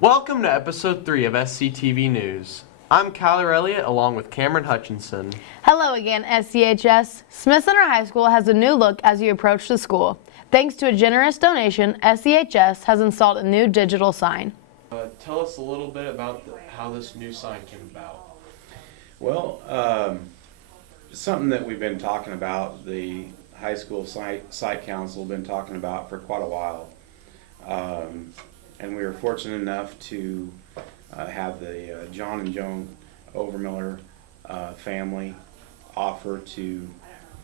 Welcome to episode 3 of SCTV News. I'm Kyler Elliott along with Cameron Hutchinson. Hello again, SCHS. Smith Center High School has a new look as you approach the school. Thanks to a generous donation, SCHS has installed a new digital sign. Tell us a little bit about how this new sign came about. Well, something that we've been talking about, the high school site council been talking about for quite a while. And we were fortunate enough to have the John and Joan Overmiller family offer to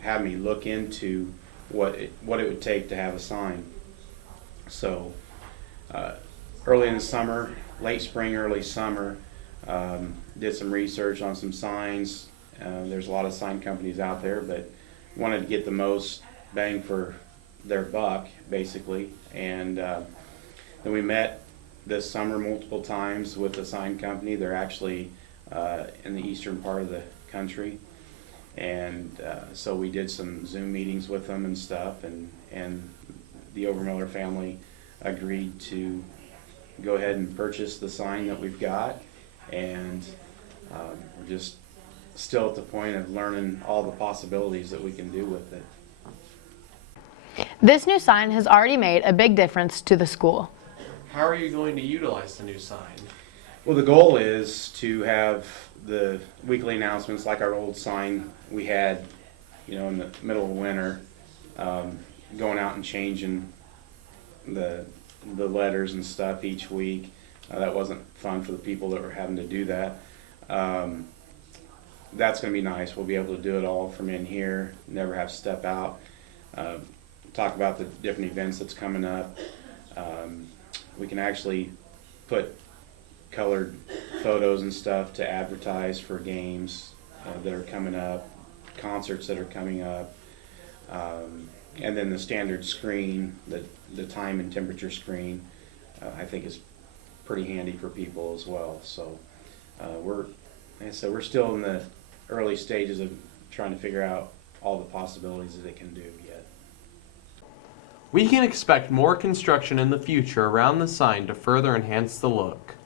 have me look into what it would take to have a sign. So early in the summer, late spring, early summer, did some research on some signs. There's a lot of sign companies out there, but wanted to get the most bang for their buck, basically. And then we met this summer multiple times with the sign company. They're actually in the eastern part of the country. And so we did some Zoom meetings with them and stuff, and the Overmiller family agreed to go ahead and purchase the sign that we've got. And we're just still at the point of learning all the possibilities that we can do with it. This new sign has already made a big difference to the school. How are you going to utilize the new sign? Well, the goal is to have the weekly announcements like our old sign we had, in the middle of winter, going out and changing the letters and stuff each week. That wasn't fun for the people that were having to do that. That's going to be nice. We'll be able to do it all from in here, never have to step out. Talk about the different events that's coming up. We can actually put colored photos and stuff to advertise for games that are coming up, concerts that are coming up, and then the standard screen, the time and temperature screen, I think is pretty handy for people as well. So we're still in the early stages of trying to figure out all the possibilities that it can do yet. We can expect more construction in the future around the sign to further enhance the look.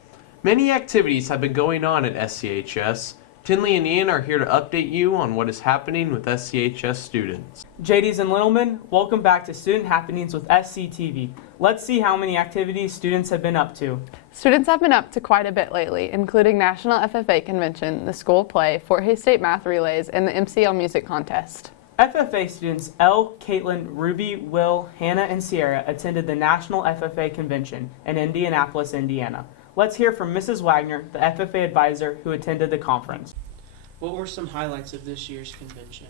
Many activities have been going on at SCHS. Tinley and Ian are here to update you on what is happening with SCHS students. JDs and Littleman, welcome back to Student Happenings with SCTV. Let's see how many activities students have been up to. Students have been up to quite a bit lately, including National FFA Convention, the school play, Fort Hays State Math Relays, and the MCL Music Contest. FFA students Elle, Caitlin, Ruby, Will, Hannah, and Sierra attended the National FFA Convention in Indianapolis, Indiana. Let's hear from Mrs. Wagner, the FFA advisor who attended the conference. What were some highlights of this year's convention?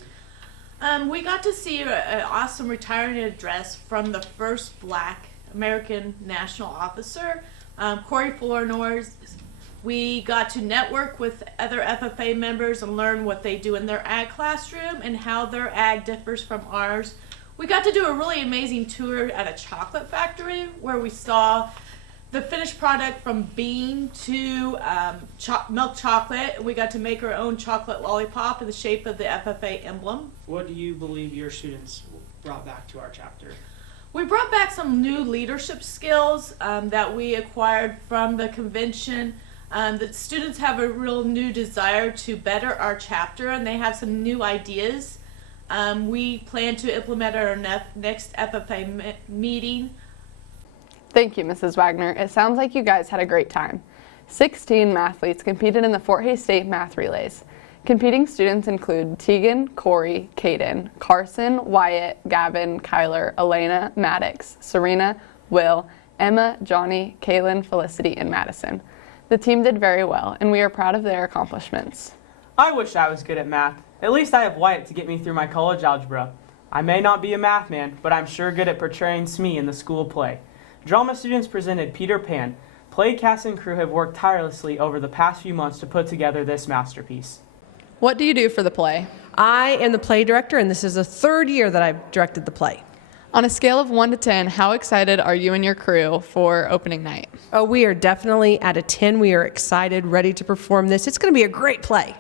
We got to see an awesome retiring address from the first Black American National Officer, Corey Flournoy. We got to network with other FFA members and learn what they do in their ag classroom and how their ag differs from ours. We got to do a really amazing tour at a chocolate factory where we saw the finished product from bean to milk chocolate. We got to make our own chocolate lollipop in the shape of the FFA emblem. What do you believe your students brought back to our chapter? We brought back some new leadership skills that we acquired from the convention. The students have a real new desire to better our chapter, and they have some new ideas. We plan to implement at our next FFA meeting. Thank you, Mrs. Wagner. It sounds like you guys had a great time. 16 mathletes competed in the Fort Hays State Math Relays. Competing students include Tegan, Corey, Caden, Carson, Wyatt, Gavin, Kyler, Elena, Maddox, Serena, Will, Emma, Johnny, Kaylin, Felicity, and Madison. The team did very well, and we are proud of their accomplishments. I wish I was good at math. At least I have Wyatt to get me through my college algebra. I may not be a math man, but I'm sure good at portraying Smee in the school play. Drama students presented Peter Pan. Play cast and crew have worked tirelessly over the past few months to put together this masterpiece. What do you do for the play? I am the play director, and this is the third year that I've directed the play. On a scale of 1 to 10, how excited are you and your crew for opening night? Oh, we are definitely at a 10. We are excited, ready to perform this. It's going to be a great play.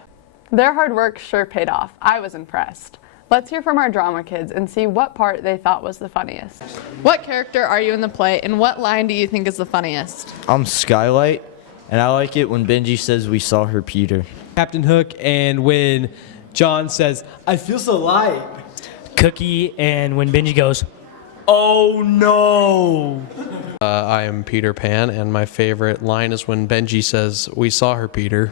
Their hard work sure paid off. I was impressed. Let's hear from our drama kids and see what part they thought was the funniest. What character are you in the play, and what line do you think is the funniest? I'm Skylight, and I like it when Benji says we saw her Peter. Captain Hook, and when John says, I feel so light. Cookie, and when Benji goes, oh no! I am Peter Pan, and my favorite line is when Benji says, we saw her, Peter.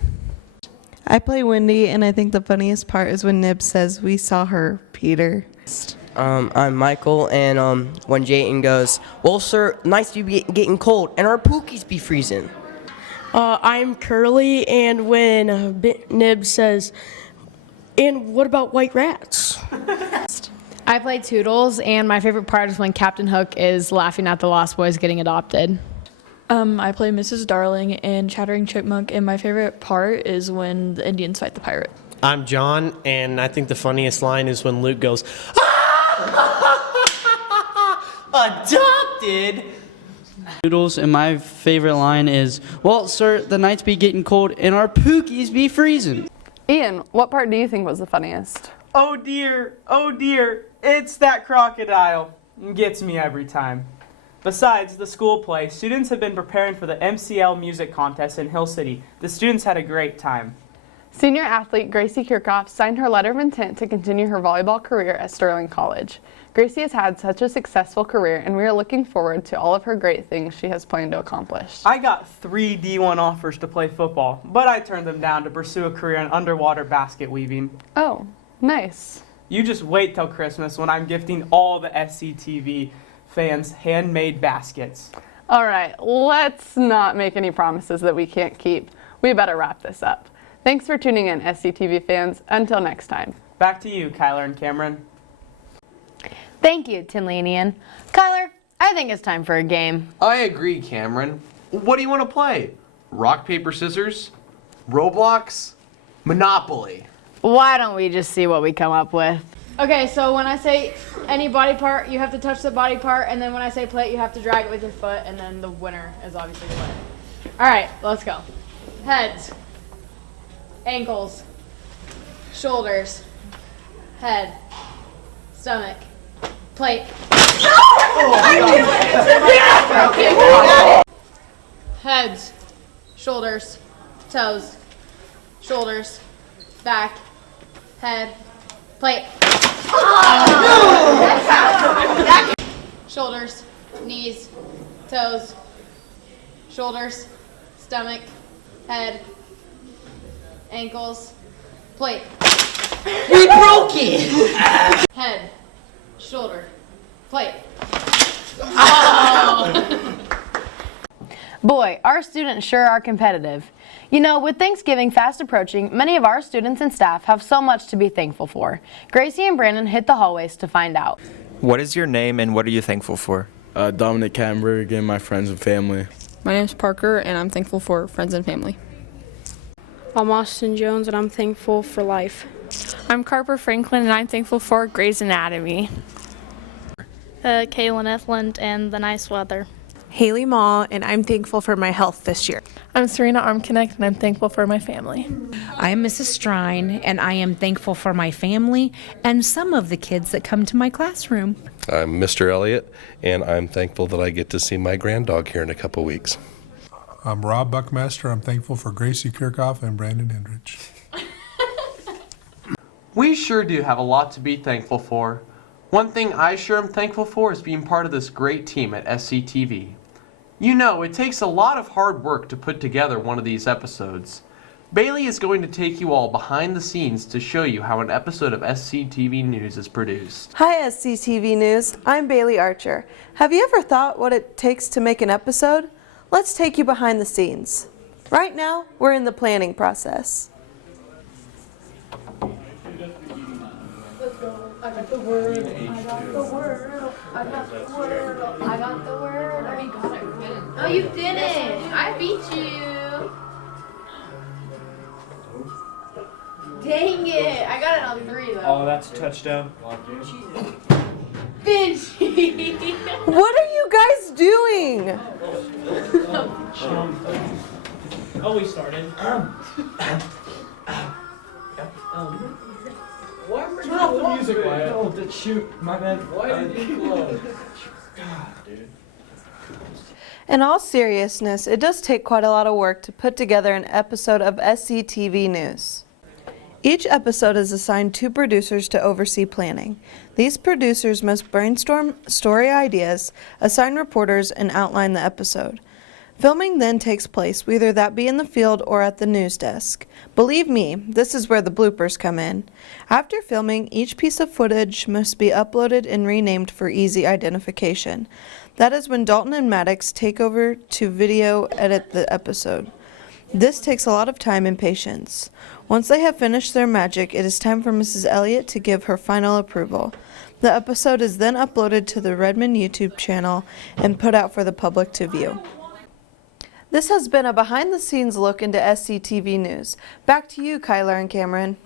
I play Wendy, and I think the funniest part is when Nib says, we saw her, Peter. I'm Michael, and when Jayton goes, well, sir, nights be getting cold, and our pookies be freezing. I'm Curly, and when Nib says, and what about white rats? I play Toodles, and my favorite part is when Captain Hook is laughing at the Lost Boys getting adopted. I play Mrs. Darling and Chattering Chipmunk, and my favorite part is when the Indians fight the pirate. I'm John, and I think the funniest line is when Luke goes, adopted! Noodles, and my favorite line is, well, sir, the nights be getting cold and our pookies be freezing. Ian, what part do you think was the funniest? Oh dear, it's that crocodile. It gets me every time. Besides the school play, students have been preparing for the MCL music contest in Hill City. The students had a great time. Senior athlete Gracie Kirchhoff signed her letter of intent to continue her volleyball career at Sterling College. Gracie has had such a successful career, and we are looking forward to all of her great things she has planned to accomplish. I got 3 D1 offers to play football, but I turned them down to pursue a career in underwater basket weaving. Oh, nice. You just wait till Christmas when I'm gifting all the SCTV fans handmade baskets. All right, let's not make any promises that we can't keep. We better wrap this up. Thanks for tuning in, SCTV fans. Until next time. Back to you, Kyler and Cameron. Thank you, Tinley and Ian. Kyler, I think it's time for a game. I agree, Cameron. What do you want to play? Rock, paper, scissors? Roblox? Monopoly? Why don't we just see what we come up with? Okay, so when I say any body part, you have to touch the body part, and then when I say play it, you have to drag it with your foot, and then the winner is obviously the winner. All right, let's go. Heads, ankles, shoulders, head, stomach, plate. Heads, shoulders, toes, shoulders, back, head, plate. Shoulders, knees, toes, shoulders, stomach, head, ankles, plate. We broke it! Head, shoulder, plate. Boy, our students sure are competitive. You know, with Thanksgiving fast approaching, many of our students and staff have so much to be thankful for. Gracie and Brandon hit the hallways to find out. What is your name and what are you thankful for? Dominic Kattenberg and my friends and family. My name's Parker, and I'm thankful for friends and family. I'm Austin Jones, and I'm thankful for life. I'm Carper Franklin, and I'm thankful for Grey's Anatomy. Kaylin Ethland and the nice weather. Haley Ma, and I'm thankful for my health this year. I'm Serena Armconnect, and I'm thankful for my family. I am Mrs. Strine, and I am thankful for my family and some of the kids that come to my classroom. I'm Mr. Elliott, and I'm thankful that I get to see my granddog here in a couple weeks. I'm Rob Buckmaster. I'm thankful for Gracie Kirchhoff and Brandon Hendrich. We sure do have a lot to be thankful for. One thing I sure am thankful for is being part of this great team at SCTV. You know, it takes a lot of hard work to put together one of these episodes. Bailey is going to take you all behind the scenes to show you how an episode of SCTV News is produced. Hi, SCTV News. I'm Bailey Archer. Have you ever thought what it takes to make an episode? Let's take you behind the scenes. Right now, we're in the planning process. I got the word, I got the word, I got the word, I got the word. I got it. No, you didn't. I beat you. Dang it. I got it on 3 though. Oh, that's a touchdown. Benji. What are you guys doing? Oh, we started. Turn off the music, Wyatt. Oh, shoot, my bad. Why did you close? God, dude. In all seriousness, it does take quite a lot of work to put together an episode of SCTV News. Each episode is assigned 2 producers to oversee planning. These producers must brainstorm story ideas, assign reporters, and outline the episode. Filming then takes place, whether that be in the field or at the news desk. Believe me, this is where the bloopers come in. After filming, each piece of footage must be uploaded and renamed for easy identification. That is when Dalton and Maddox take over to video edit the episode. This takes a lot of time and patience. Once they have finished their magic, it is time for Mrs. Elliott to give her final approval. The episode is then uploaded to the Redmond YouTube channel and put out for the public to view. This has been a behind-the-scenes look into SCTV News. Back to you, Kyler and Cameron.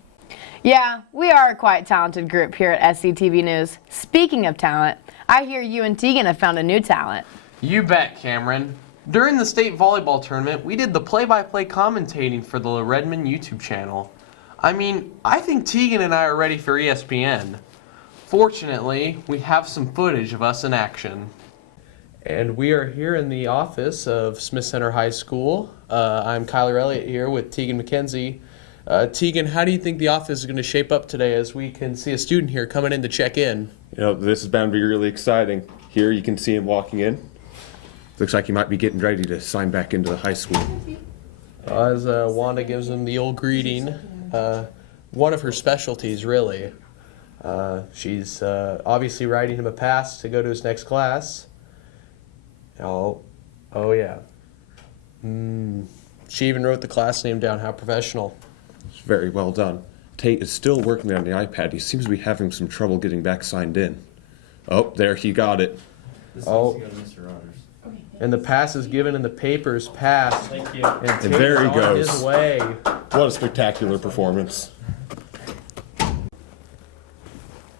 Yeah, we are a quite talented group here at SCTV News. Speaking of talent, I hear you and Tegan have found a new talent. You bet, Cameron. During the state volleyball tournament, we did the play-by-play commentating for the Redmond YouTube channel. I mean, I think Tegan and I are ready for ESPN. Fortunately, we have some footage of us in action. And we are here in the office of Smith Center High School. I'm Kyler Elliott here with Tegan McKenzie. Tegan, how do you think the office is going to shape up today as we can see a student here coming in to check in? You know, this is bound to be really exciting. Here you can see him walking in. Looks like he might be getting ready to sign back into the high school. As Wanda gives him the old greeting, one of her specialties, really. She's obviously writing him a pass to go to his next class. Oh yeah. She even wrote the class name down. How professional. It's very well done. Tate is still working on the iPad. He seems to be having some trouble getting back signed in. Oh, there, he got it. And the pass is given and the papers passed. Thank you. And And there he Tate's on goes. his way. What a spectacular performance.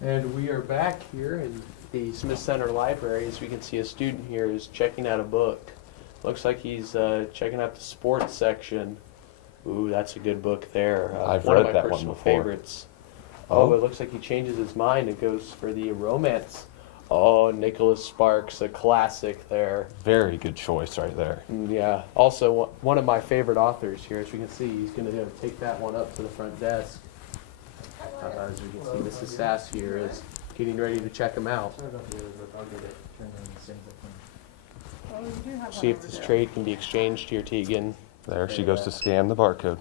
And we are back here in the Smith Center Library. As we can see, a student here is checking out a book. Looks like he's checking out the sports section. Ooh, that's a good book there. I've one read of my that one personal before. favorites. Oh, but it looks like he changes his mind and goes for the romance. Oh, Nicholas Sparks, a classic there. Very good choice right there. Yeah. Also, one of my favorite authors here. As we can see, he's going to take that one up to the front desk. As you can see, Mrs. Sass here is getting ready to check him out. See if this trade can be exchanged here, Tegan. There she goes to scan the barcode.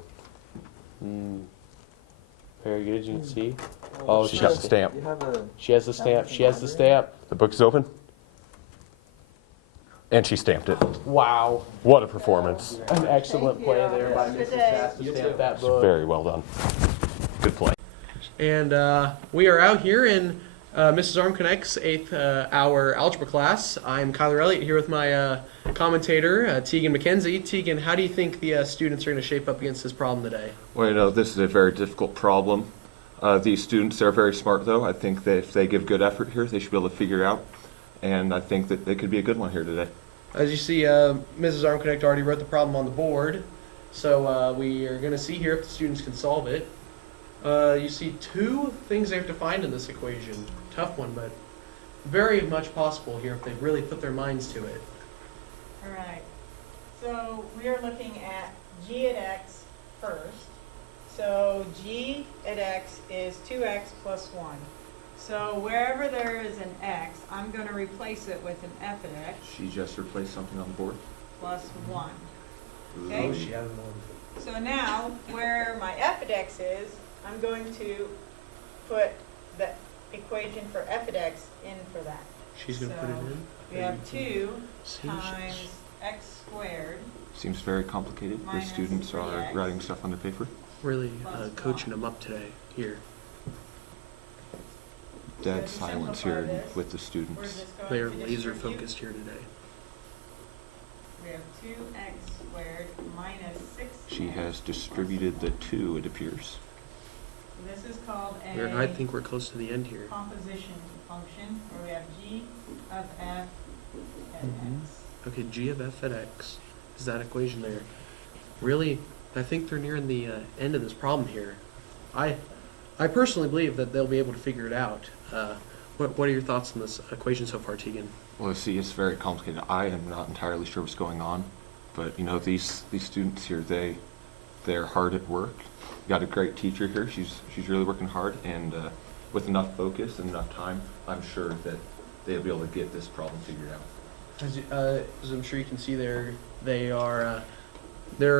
Very good, as you can see. Oh, She's got the stamp. She has the stamp. She has the stamp. The book's open. And she stamped it. Wow. What a performance. An excellent play there by Mrs. Sass to stamp that book. Very well done. Good play. And we are out here in Mrs. Armconnect's 8th hour algebra class. I'm Kyler Elliott here with my commentator, Tegan McKenzie. Tegan, how do you think the students are going to shape up against this problem today? Well, you know, this is a very difficult problem. These students are very smart, though. I think that if they give good effort here, they should be able to figure it out. And I think that they could be a good one here today. As you see, Mrs. Armconnect already wrote the problem on the board. So we are going to see here if the students can solve it. You see 2 things they have to find in this equation. Tough one, but very much possible here if they really put their minds to it. All right. So we are looking at g at x first. So g at x is 2x plus 1. So wherever there is an x, I'm going to replace it with an f at x She just replaced something on the board. plus 1. Okay? Oh, she has one. So now, where my f at x is, I'm going to put the equation for f at x in for that. She's going to put it in? We have 2 See, times x squared. Seems very complicated. The Minus students are 3x. writing stuff on the paper. Really coaching them up today. Here. Dead So to silence simplify here this, with the we're students. just going They are to laser distribute. focused here today. We have 2x squared minus 6x. She has distributed the 2, it appears. This is called I think we're close to the end here. composition function, where we have g of f at x. Okay, g of f at x is that equation there. Really, I think they're nearing the end of this problem here. I personally believe that they'll be able to figure it out. What are your thoughts on this equation so far, Tegan? Well, see, it's very complicated. I am not entirely sure what's going on, but you know, these students here, they're hard at work. We got a great teacher here. She's really working hard, and with enough focus and enough time, I'm sure that they'll be able to get this problem figured out. As I'm sure you can see there, they're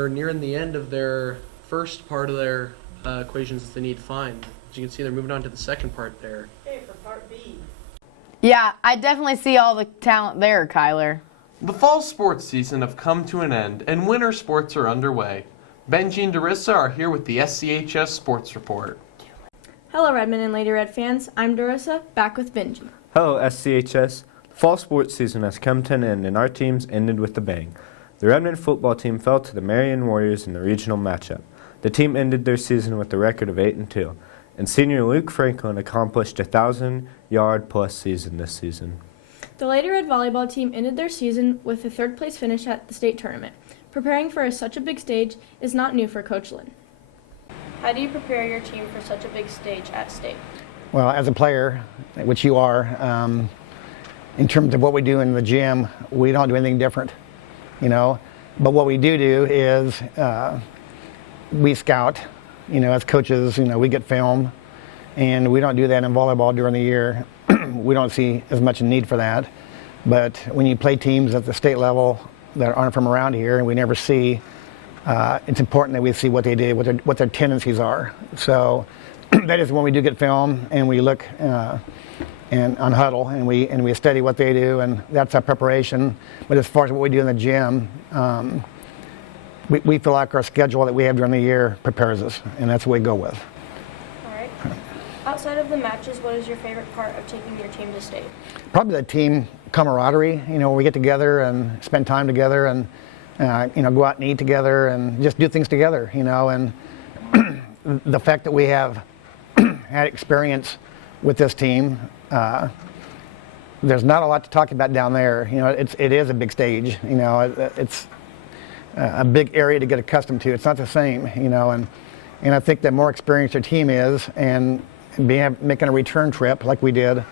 nearing the end of their first part of their equations that they need to find. As you can see, they're moving on to the second part there. Okay, for part B. Yeah, I definitely see all the talent there, Kyler. The fall sports season have come to an end, and winter sports are underway. Benji and Darissa are here with the SCHS Sports Report. Hello, Redmond and Lady Red fans. I'm Darissa, back with Benji. Hello, SCHS. Fall sports season has come to an end, and our teams ended with a bang. The Redmond football team fell to the Marion Warriors in the regional matchup. The team ended their season with a record of 8-2, and senior Luke Franklin accomplished a 1,000-yard-plus season this season. The Lady Red volleyball team ended their season with a third-place finish at the state tournament. Preparing for such a big stage is not new for Coach Lynn. How do you prepare your team for such a big stage at state? Well, as a player, which you are, in terms of what we do in the gym, we don't do anything different, you know. But what we do is we scout, you know, as coaches, you know, we get film, and we don't do that in volleyball during the year. We don't see as much need for that. But when you play teams at the state level that aren't from around here and we never see, it's important that we see what they do, what their tendencies are. So that is when we do get film and we look and on huddle and we study what they do, and that's our preparation. But as far as what we do in the gym, we feel like our schedule that we have during the year prepares us, and that's what we go with. All right. Outside of the matches, what is your favorite part of taking your team to state? Probably the team camaraderie, you know, where we get together and spend time together and, you know, go out and eat together and just do things together, you know, and the fact that we have had experience with this team, there's not a lot to talk about down there. You know, it is a big stage, you know, it's a big area to get accustomed to. It's not the same, you know, and I think the more experienced your team is and making a return trip like we did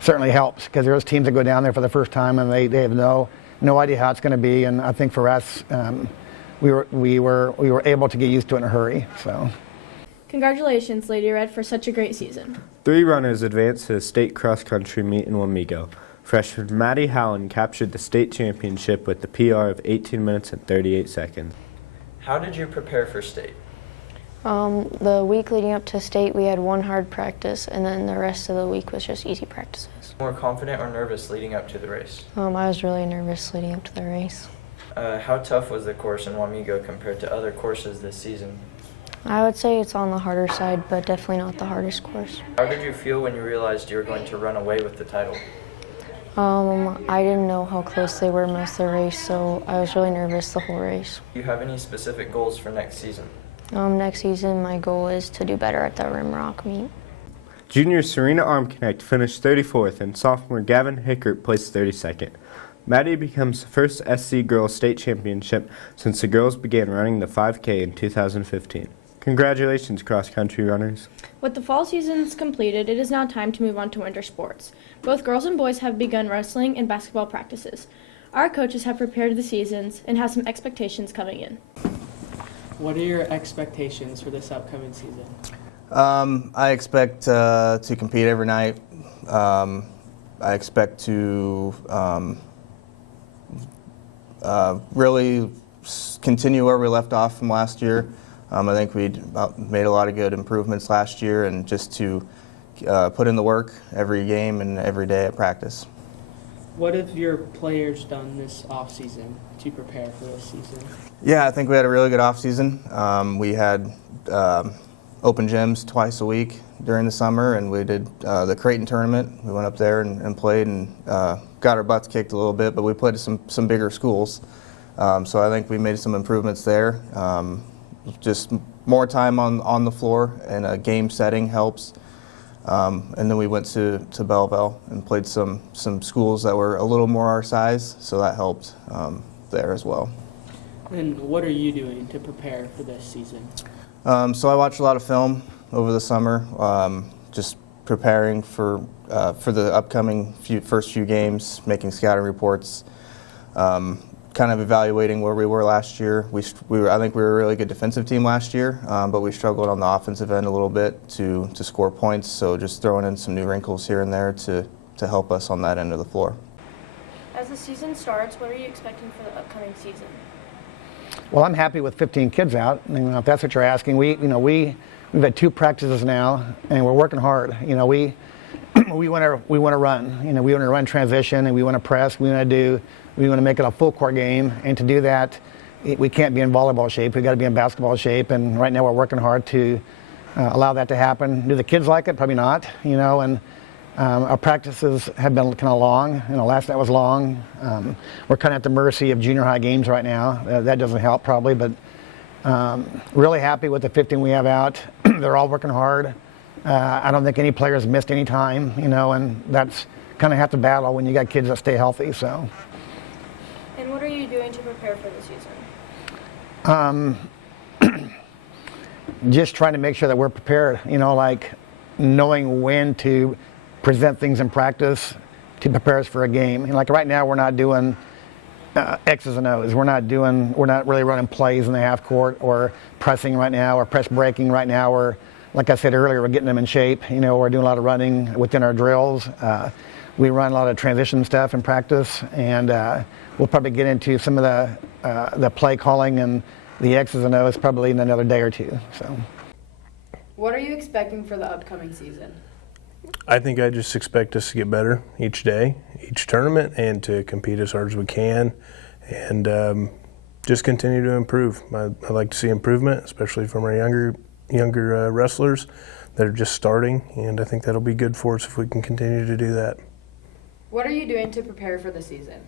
certainly helps, because there's teams that go down there for the first time and they have no idea how it's going to be, and I think for us, we were able to get used to it in a hurry. So, congratulations, Lady Red, for such a great season. 3 runners advanced to the state cross-country meet in Wamego. Freshman Maddie Howland captured the state championship with the PR of 18 minutes and 38 seconds. How did you prepare for state? The week leading up to state, we had one hard practice, and then the rest of the week was just easy practices. More confident or nervous leading up to the race? I was really nervous leading up to the race. How tough was the course in Wamego compared to other courses this season? I would say it's on the harder side, but definitely not the hardest course. How did you feel when you realized you were going to run away with the title? I didn't know how close they were most of the race, so I was really nervous the whole race. Do you have any specific goals for next season? Next season, my goal is to do better at the Rimrock meet. Junior Serena Armknecht finished 34th, and sophomore Gavin Hickert placed 32nd. Maddie becomes the first SC Girls State Championship since the girls began running the 5K in 2015. Congratulations, cross-country runners. With the fall seasons completed, it is now time to move on to winter sports. Both girls and boys have begun wrestling and basketball practices. Our coaches have prepared the seasons and have some expectations coming in. What are your expectations for this upcoming season? I expect to compete every night. I expect to really continue where we left off from last year. I think we made a lot of good improvements last year, and just to put in the work every game and every day at practice. What have your players done this off-season to prepare for this season? Yeah, I think we had a really good off-season. We had open gyms twice a week during the summer, and we did the Creighton tournament. We went up there and played and got our butts kicked a little bit, but we played some bigger schools. So I think we made some improvements there. Just more time on the floor and a game setting helps. And then we went to Belleville and played some schools that were a little more our size, so that helped there as well. And what are you doing to prepare for this season? So I watch a lot of film over the summer, just preparing for the upcoming first few games, making scouting reports, kind of evaluating where we were last year. I think we were a really good defensive team last year, but we struggled on the offensive end a little bit to score points. So just throwing in some new wrinkles here and there to help us on that end of the floor. As the season starts, what are you expecting for the upcoming season? Well, I'm happy with 15 kids out. If that's what you're asking, we've had 2 practices now, and we're working hard. We want to run. We want to run transition, and we want to press. We want to make it a full court game, and to do that, we can't be in volleyball shape. We've got to be in basketball shape, and right now we're working hard to allow that to happen. Do the kids like it? Probably not. And our practices have been kind of long. Last night was long. We're kind of at the mercy of junior high games right now. That doesn't help probably, but really happy with the 15 we have out. They're all working hard. I don't think any players missed any time, and that's kind of half the battle when you got kids that stay healthy. So. And what are you doing to prepare for the season? Just trying to make sure that we're prepared, like knowing when to present things in practice to prepare us for a game. Like right now, we're not doing X's and O's. We're not really running plays in the half court or pressing right now or press breaking right now. Or, like I said earlier, we're getting them in shape. We're doing a lot of running within our drills. We run a lot of transition stuff in practice, and we'll probably get into some of the play calling and the X's and O's probably in another day or two. So. What are you expecting for the upcoming season? I think I just expect us to get better each day, each tournament, and to compete as hard as we can, and just continue to improve. I like to see improvement, especially from our younger wrestlers that are just starting, and I think that'll be good for us if we can continue to do that. What are you doing to prepare for the season?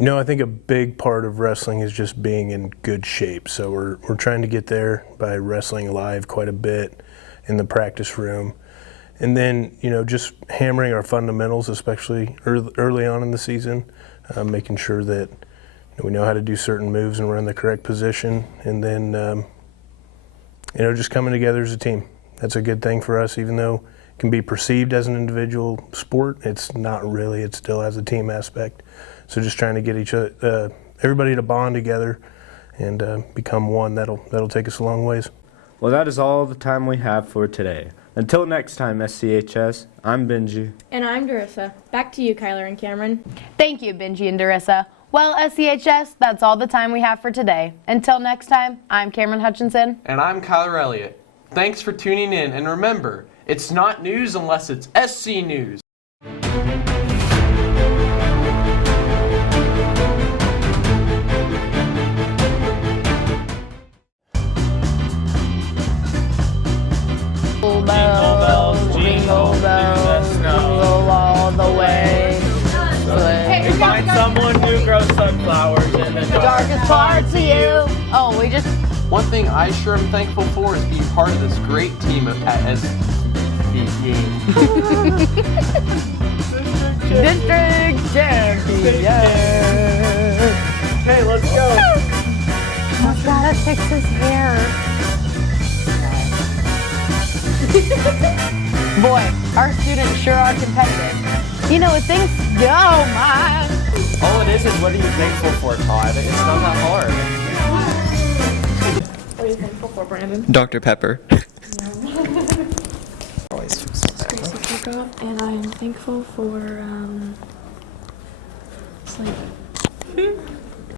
I think a big part of wrestling is just being in good shape. So we're trying to get there by wrestling live quite a bit in the practice room. And then, just hammering our fundamentals, especially early on in the season, making sure that we know how to do certain moves and we're in the correct position. And then, just coming together as a team. That's a good thing for us, even though it can be perceived as an individual sport. It's not really. It still has a team aspect. So just trying to get everybody to bond together and become one. That'll take us a long ways. Well, that is all the time we have for today. Until next time, SCHS, I'm Benji. And I'm Darissa. Back to you, Kyler and Cameron. Thank you, Benji and Darissa. Well, SCHS, that's all the time we have for today. Until next time, I'm Cameron Hutchinson. And I'm Kyler Elliott. Thanks for tuning in, and remember, it's not news unless it's SC News. Jingle bells, jingle all the way. Hey, find someone who grows sunflowers in the Darkest parts of you. Oh, we just. One thing I sure am thankful for is being part of this great team at SCTV. District champion. Hey, let's go. He's gotta fix his hair. Boy, our students sure are competitive. When things go, man. All it is what are you thankful for, Todd? It's not that hard. What are you thankful for, Brandon? Dr. Pepper. Gracie Kirkhoff, and I'm thankful for sleep.